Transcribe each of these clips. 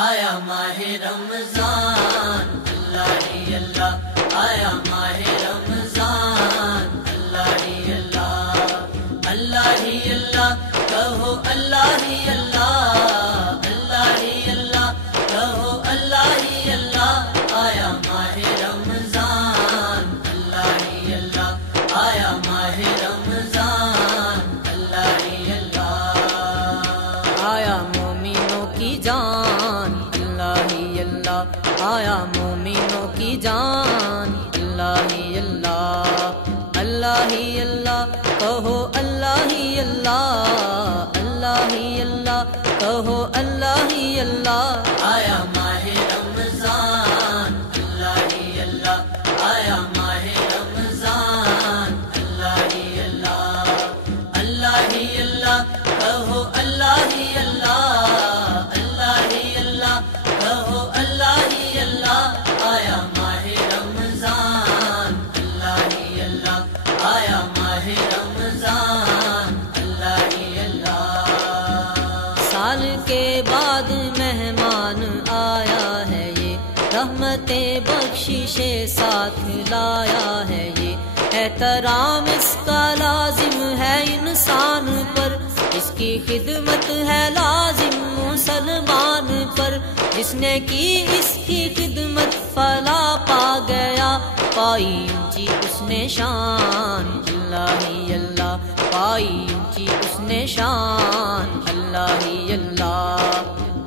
آیا ماہ رمضان اللہ ہی اللہ، آیا ماہ رمضان اللہ ہی اللہ، اللہ ہی اللہ کہو اللہ ہی اللہ، اللہ ہی اللہ کہو اللہ ہی اللہ، آیا ماہ رمضان اللہ ہی اللہ، آیا ماہ رمضان اللہ ہی اللہ، آیا مومنوں کی جان اللہ ہی اللہ، آیا مومنوں کی جان اللہ ہی اللہ، اللہ ہی اللہ کہو اللہ ہی اللہ، اللہ ہی اللہ کہو اللہ ہی اللہ، آیا ماہ رمضان اللہ ہی اللہ، آیا ماہ رمضان اللہ ہی اللہ، اللہ ہی اللہ کہو اللہ ہی اللہ، اللہ ہی اللہ کہو اللہ ہی اللہ، آیا ماہ رمضان اللہ ہی اللہ، آیا ماہ رمضان اللہ ہی اللہ، سال کے بعد مہمان آیا ہے یہ، رحمتیں بخشش ساتھ لایا ہے یہ، احترام اس کا لازم ہے انسان پر، اس کی خدمت ہے لازم مسلمان پر، جس نے کی اس کی خدمت فلاح پا گیا، پائی اونچی اس نے شان اللہ ہی اللہ، پائی اونچی اس نے شان اللہ ہی اللہ،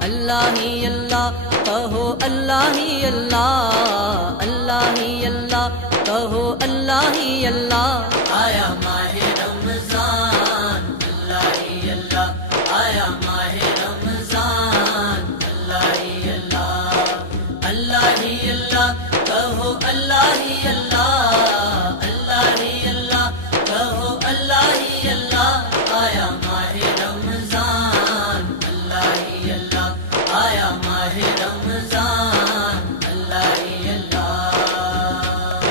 اللہ ہی اللہ کہو اللہ ہی اللہ، اللہ ہی اللہ کہو اللہ ہی اللہ، آیا ماہ رمضان اللہ ہی اللہ، آیا ماہ رمضان اللہ ہی اللہ، اللہ ہی اللہ کہو اللہ ہی اللہ، اللہ ہی اللہ کہو اللہ ہی اللہ، آیا ماہ رمضان اللہ ہی اللہ، آیا ماہ رمضان اللہ ہی اللہ،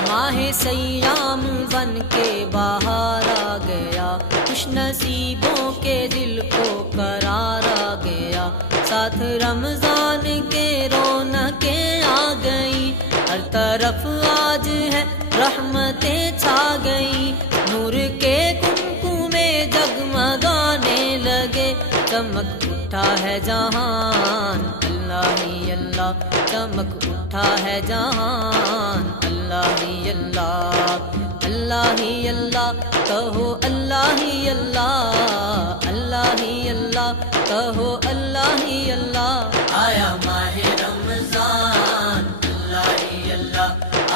ماہ سیام بن کے باہر آ گیا، خوش نصیبوں کے دل کو قرار آ گیا، ساتھ رمضان کے رونقیں آ گئی، ہر طرف آج ہے رحمتیں چھا گئی، نور کے کنکمے جگمگانے لگے، چمک اٹھا ہے جہان اللہ ہی اللہ، چمک اٹھا ہے جہان اللہ ہی اللہ، اللہ ہی اللہ کہو اللہ ہی اللہ، اللہ ہی اللہ کہو اللہ ہی اللہ، آیا ماہ رمضان اللہ ہی اللہ،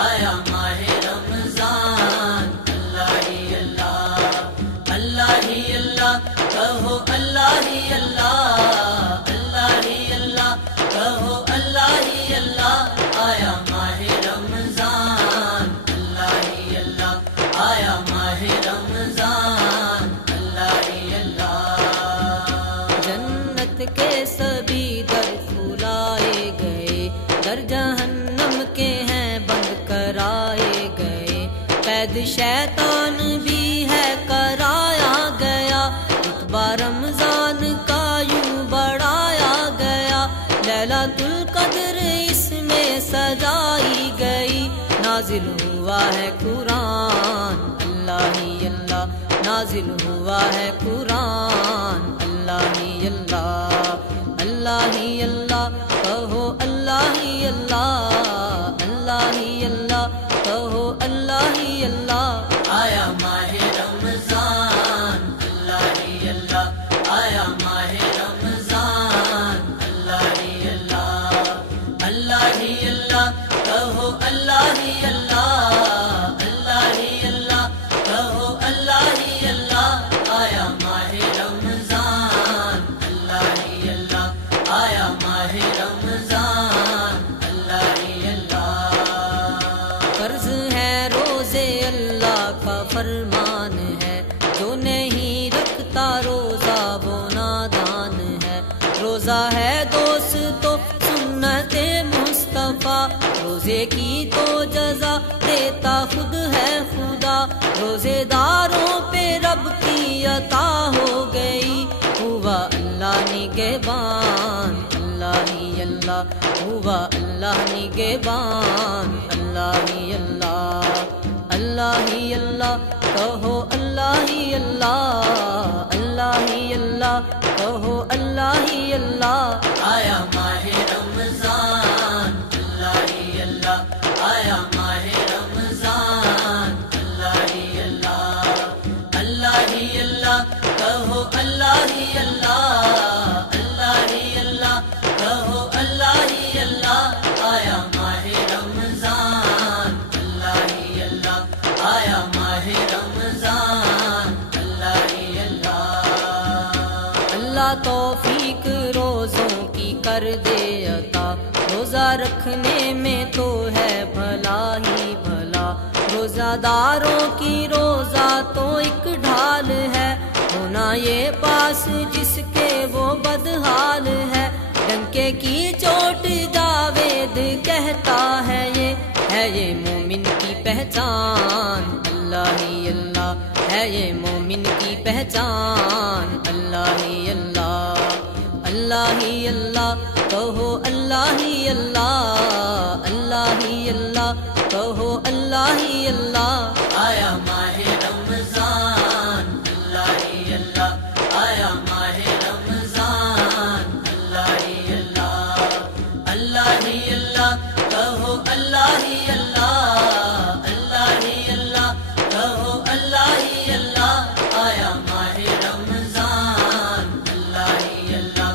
آیا ماہ رمضان اللہ ہی اللہ، اللہ ہی اللہ کہو اللہ ہی اللہ، اللہ ہی اللہ کہو اللہ ہی اللہ، آیا ماہ رمضان اللہ ہی اللہ، آیا ماہ رمضان اللہ ہی اللہ، جنت کے سبھی در کھلائے گئے، در جہنم کے ہیں بند کرائے گئے، قید شیطان بھی ہے کرایا گیا، رتبہ رمضان کا یوں بڑھایا گیا، لیلۃ القدر اس میں سجائی گئی، نازل ہوا ہے قرآن اللہ ہی اللہ، نازل ہوا ہے قرآن اللہ ہی اللہ، اللہ ہی اللہ کہو اللہ ہی اللہ، اللہ ہی اللہ کہو اللہ ہی اللہ، آیا ماہ رمضان اللہ ہی اللہ، آیا ماہ رمضان اللہ ہی اللہ، اللہ ہی اللہ کہو اللہ ہی اللہ، اللہ ہی اللہ کہو اللہ ہی اللہ، آیا ماہ رمضان اللہ ہی اللہ، آیا ماہ رمضان اللہ ہی اللہ، فرض ہے روزے اللہ کا فرمان ہے، جو نہیں رکھتا روزہ وہ نادان ہے، روزہ ہے دوست تو سنت مصطفیٰ، روزے کی تو جزا دیتا خود ہے خدا، روزے داروں پہ رب کی عطا ہو گئی، ہوا اللہ نگہبان اللہ ہی اللہ۔ اللہ ہوا اللہ نگہبان اللہ ہی اللہ اللہ ہی اللہ کہو اللہ ہی اللہ اللہ ہی اللہ کہو اللہ ہی اللہ آیا ماہ رمضان اللہ ہی اللہ آیا ماہ رمضان اللہ ہی اللہ اللہ ہی اللہ کہو اللہ ہی اللہ اللہ ہی اللہ کہو اللہ ہی اللہ آیا ماہ رمضان اللہ ہی اللہ آیا ماہ رمضان اللہ ہی اللہ اللہ توفیق روزوں کی کر دے عطا روزہ رکھنے میں تو ہے بھلا ہی بھلا روزہ داروں کی روزہ تو ایک ڈھال ہے ہونا یہ پاس جس کے وہ بدحال ہے ڈنکے کی چوٹ جاوید کہتا ہے یہ مومن کی پہچان اللہ ہی اللہ ہے یہ مومن کی پہچان اللہ ہی اللہ اللہ ہی اللہ کہو اللہ ہی اللہ اللہ ہی اللہ کہو اللہ ہی اللہ آیا ماہ رمضان اللہ ہی اللہ آیا ماہ رمضان اللہ ہی اللہ اللہ ہی اللہ کہو اللہ ہی اللہ اللہ ہی اللہ کہو اللہ ہی اللہ آیا ماہ رمضان اللہ ہی اللہ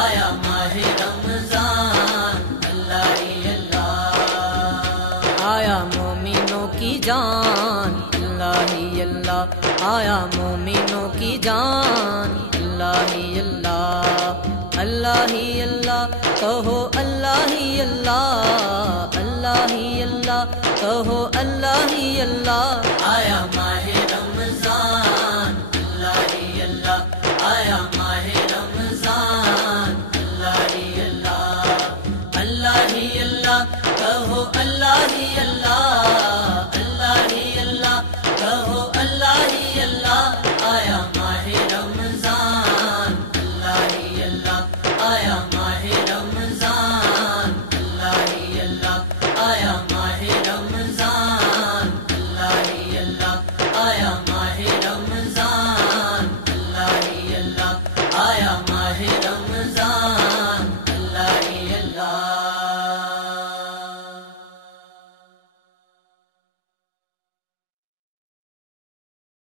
آیا ماہ رمضان اللہ ہی اللہ آیا مومنوں کی جان اللہ ہی اللہ آیا مومنوں کی جان اللہ ہی اللہ اللہ ہی اللہ کہو اللہ ہی اللہ اللہ ہی اللہ کہو اللہ ہی اللہ آیا ماہ رمضان اللہ ہی اللہ آیا ماہ